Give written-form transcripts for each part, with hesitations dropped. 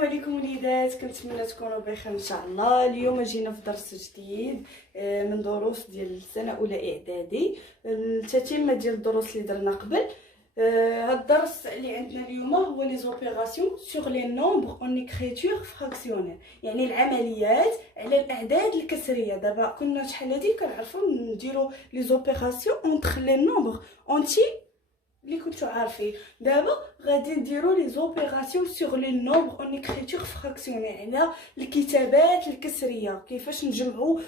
السلام عليكم وليدات، كنتمنى تكونوا بخير ان شاء الله. اليوم جينا في درس جديد من دروس ديال السنه اولى اعدادي، التتمه ديال الدروس اللي درنا قبل. هذا الدرس اللي عندنا اليوم هو لي زوبيراسيون سور لي نومبر اون اكريتور فراكسيونير، يعني العمليات على الاعداد الكسريه. دابا كنا شحال هادي كنعرفوا نديروا لي زوبيراسيون اونتر لي نومبر اونتي اللي كنتو عارفين. دابا غادي نديرو لي زوبيراسيون سور لي نومبر اون اكريتور فراكسيونير، على الكتابات الكسريه، كيفاش نجمعوا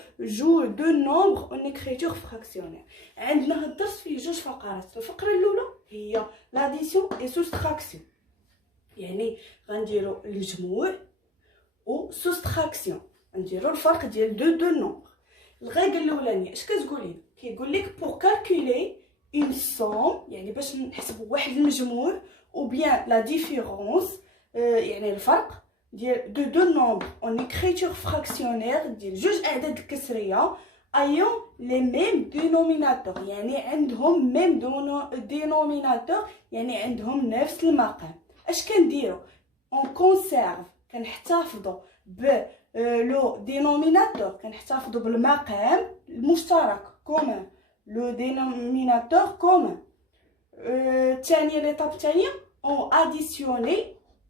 دو نومبر اون اكريتور فراكسيونير. عندنا هاد الدرس فيه جوج فقرات. الفقره الاولى هي لاديسيون اي سوستراكسيون، يعني غنديرو الجموع و سوستراكسيون، نديرو الفرق ديال دو نومبر. الغايه الاولانيه اش كتقول لنا؟ كيقول لك بور كالكولي une somme، يعني باش نحسبوا واحد المجموع، ou bien la différence، يعني الفرق ديال دو نومبر اون اكريتور فراكسيونير ديال جوج اعداد الكسريه ايون لي ميم دينوميناتور، يعني عندهم ميم دينوميناتور، يعني عندهم نفس المقام. اش كنديروا؟ اون كونسيرف، كنحتفظوا ب لو دينوميناتور، كنحتفظوا بالمقام المشترك كومون، le dénominateur commun. L'étape الثانية on additionné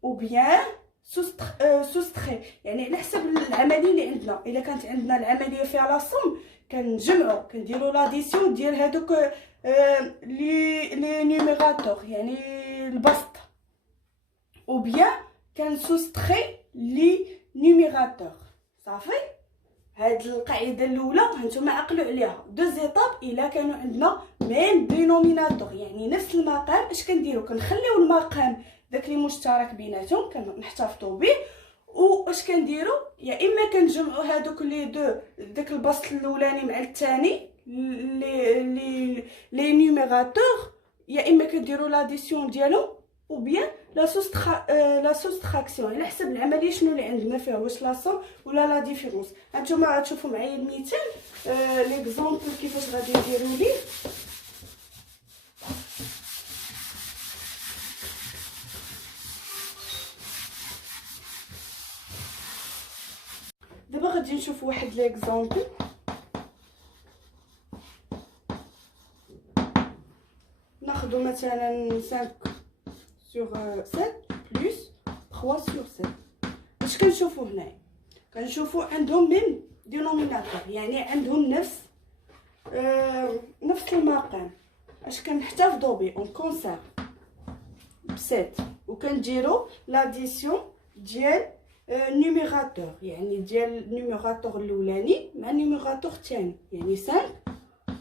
ou bien soustrait، يعني على حسب العمليه اللي عندنا. الا كانت عندنا العمليه فيها لا صوم كنجمعوا، كنديروا لاديسيون ديال هذوك لي نيميراتور، يعني البسط، ou bien كنسوستري لي نيميراتور. صافي، هاد القاعده الاولى هانتوما عقلوا عليها. دو زيتاب الا كانوا عندنا ميم دينوميناتور، يعني نفس المقام، اش كنديروا؟ كنخليو المقام داك اللي مشترك بيناتهم كنحتفظوا به، واش كنديروا؟ يا اما كنجمعوا هادوك لي دو، داك البسط الاولاني مع الثاني لي نيميراتور، يا اما كنديروا لاديسيون ديالهم ou bien la soustraction، على حسب العمليه شنو اللي عندنا فيها، واش لا صوم ولا لا ديفيرونس. هانتوما غتشوفوا معايا المثال ليكزامبل كيفاش غادي نديروا ليه. دابا غادي نشوف واحد ليكزامبل. ناخذ مثلا 5 sur 7 plus 3 sur 7. اش كنشوفوا هنايا؟ كنشوفوا عندهم ميم دينوميناتور، يعني عندهم نفس المقام. اش كنحتفظوا به؟ اون كونسيرف ب 7، وكنديروا لاديسيون ديال نيميراتور، يعني ديال النيميراتور الاولاني مع النيميراتور الثاني، يعني 5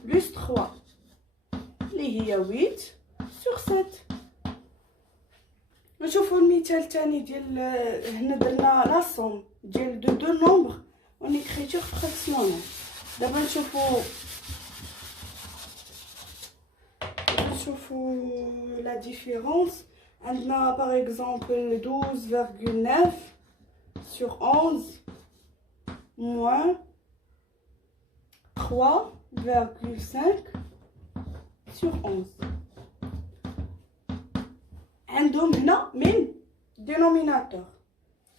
plus 3 اللي هي 8 sur 7. نشوفوا المثال الثاني ديال هنا درنا لا صوم ديال دو نومبر اون اكريتور فراكسيونير. دابا نشوفوا لا ديفيرونس. عندنا باغ اكزومبل 12,9 sur 11 moins 3,5 sur 11. عندهم هنا ميم دينوميناتور،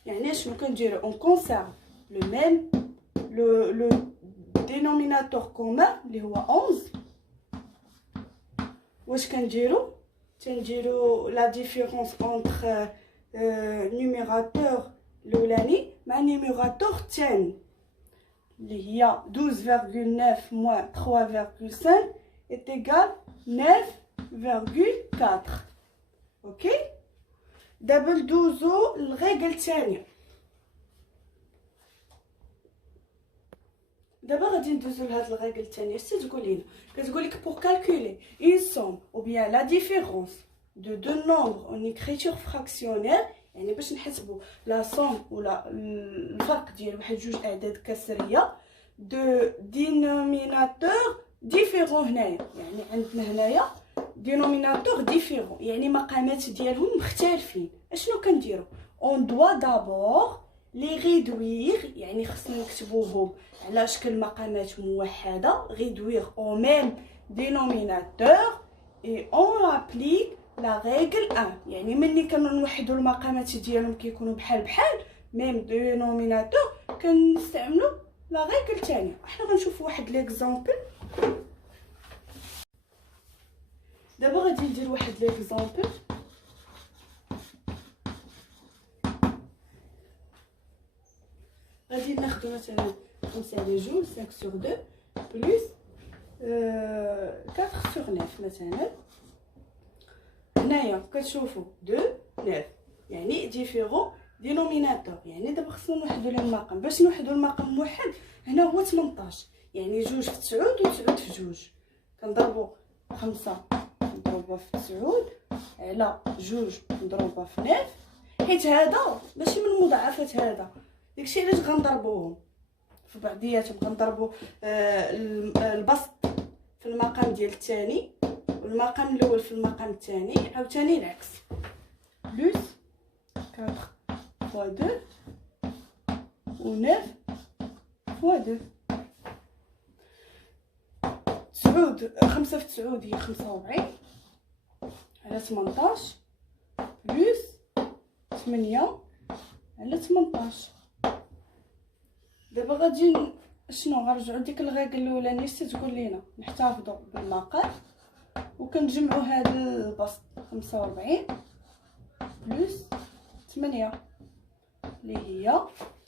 يعني شنو كنديرو؟ اون كونسيرف لو ميم لو دينوميناتور كومون اللي هو 11. واش كنديرو؟ تنديرو لا ديفيرونس اونتر نيميراتور الاولاني مع نيميراتور الثاني اللي هي 12,9 moins 3,5 est égal 9,4. اوكي، دابا ندوزو للغايه الثانيه. دابا غادي ندوزو لهاد الغايه الثانيه. اش تقول لنا؟ كتقول لك بور كالكولي اون سوم او بيان لا ديفيرونس دو نومبر اون اكريتور فراكسيونير، يعني باش نحسبوا لا سوم ولا الفرق ديال واحد جوج اعداد كسريه دو دينوميناتور ديفيرون. هنايا يعني عندنا هنايا دينوميناتور ديفيرون، يعني مقامات ديالهم مختلفين. اشنو كنديروا؟ اون دوا دابور لي ريدوير، يعني خصنا نكتبوهم على شكل مقامات موحده، ريدوير او ميم dénominateur et on applique لا ريغل ان، يعني ملي كنوحدوا المقامات ديالهم كيكونوا بحال ميم دينوميناتور كنستعملوا لا ريغل ثانيه. حنا غنشوفوا واحد ليكزامبل. دابا غادي ندير واحد ليكزامبل. غادي ناخذ مثلا 5 على 2 5 sur 2 بلس 4 sur 9 مثلا. هنايا كتشوفوا 2 9 يعني ديفيرون دينوميناتور، يعني دابا خصنا نوحدوا لهم المقام. باش نوحدوا المقام موحد هنا هو 18، يعني 2 في 9 و9 في 2. كنضربوا 5 نضربوها في 9 على 2 نضربوها في 9، حيت هذا ماشي من مضاعفات هذا، داكشي علاش غنضربوهم في بعضياتهم. غنضربوا البسط في المقام ديال الثاني والمقام الاول في المقام الثاني، عاوتاني العكس. بلس 4 fois 2 و 9 fois 2. 5 في 9 هي 45 على 18 بلس 8 على 18. دابا غادي شنو غنرجعوا ديك الغاكل الاولانيه تقول لينا نحتفظوا بالمقام وكنجمعوا هذا البسط 45 بلس 8 اللي هي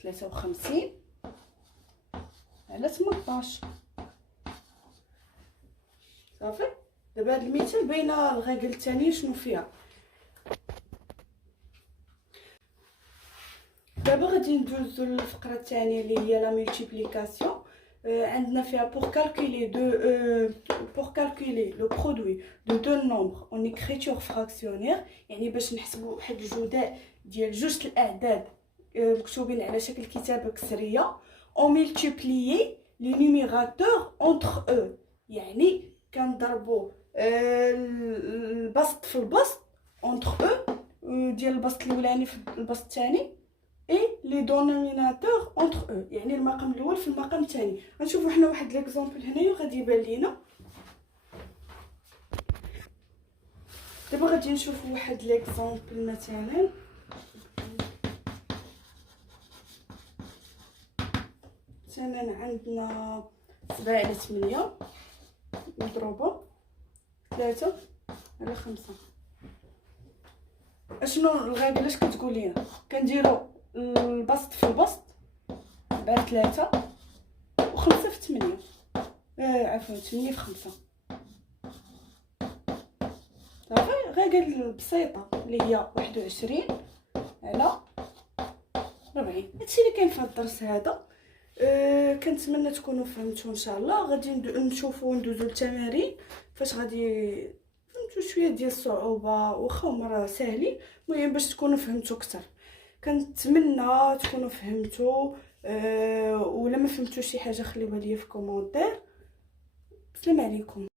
53 على 18. صافي. دابا هذا المثال بين الغاكل الثانيه شنو فيها. دابا غادي ندوزو للفقره الثانيه اللي هي لا ملتيبليكاسيون. عندنا فيها pour calculer le produit de deux nombres en écriture fractionnaire، يعني باش نحسبوا واحد الجداء ديال جوج الاعداد مكتوبين على شكل كتابه كسريه. on multiplier les numérateurs entre eux، يعني كنضربوا البسط في البسط entre eux ديال البسط الاولاني في البسط الثاني et les dénominateurs entre eux، يعني المقام الاول في المقام الثاني. غنشوفوا حنا واحد ليكزامبل هنايا غادي يبان لينا. دابا غادي نشوفوا واحد ليكزامبل مثلا. عندنا 7 على 8 مضروبه 3 على 5. اشنو الغاكله اش كتقول لينا؟ كنديروا البسط في البسط بعد 3 و5 في 8 عفوا 8 في 5. صافي. غاكل بسيطه اللي هي 21 على 40. هادشي اللي كاين في هاد الدرس هذا. كنتمنى تكونوا فهمتوا ان شاء الله. غادي نشوفوا ندوزو للتمارين فاش غادي فهمتوا شويه ديال الصعوبه، واخا هما راه ساهلين، المهم باش تكونوا فهمتوا اكثر. كنتمنى تكونوا فهمتوا. ولا ما فهمتوا شي حاجه خليوها لي في كومونتير. السلام عليكم.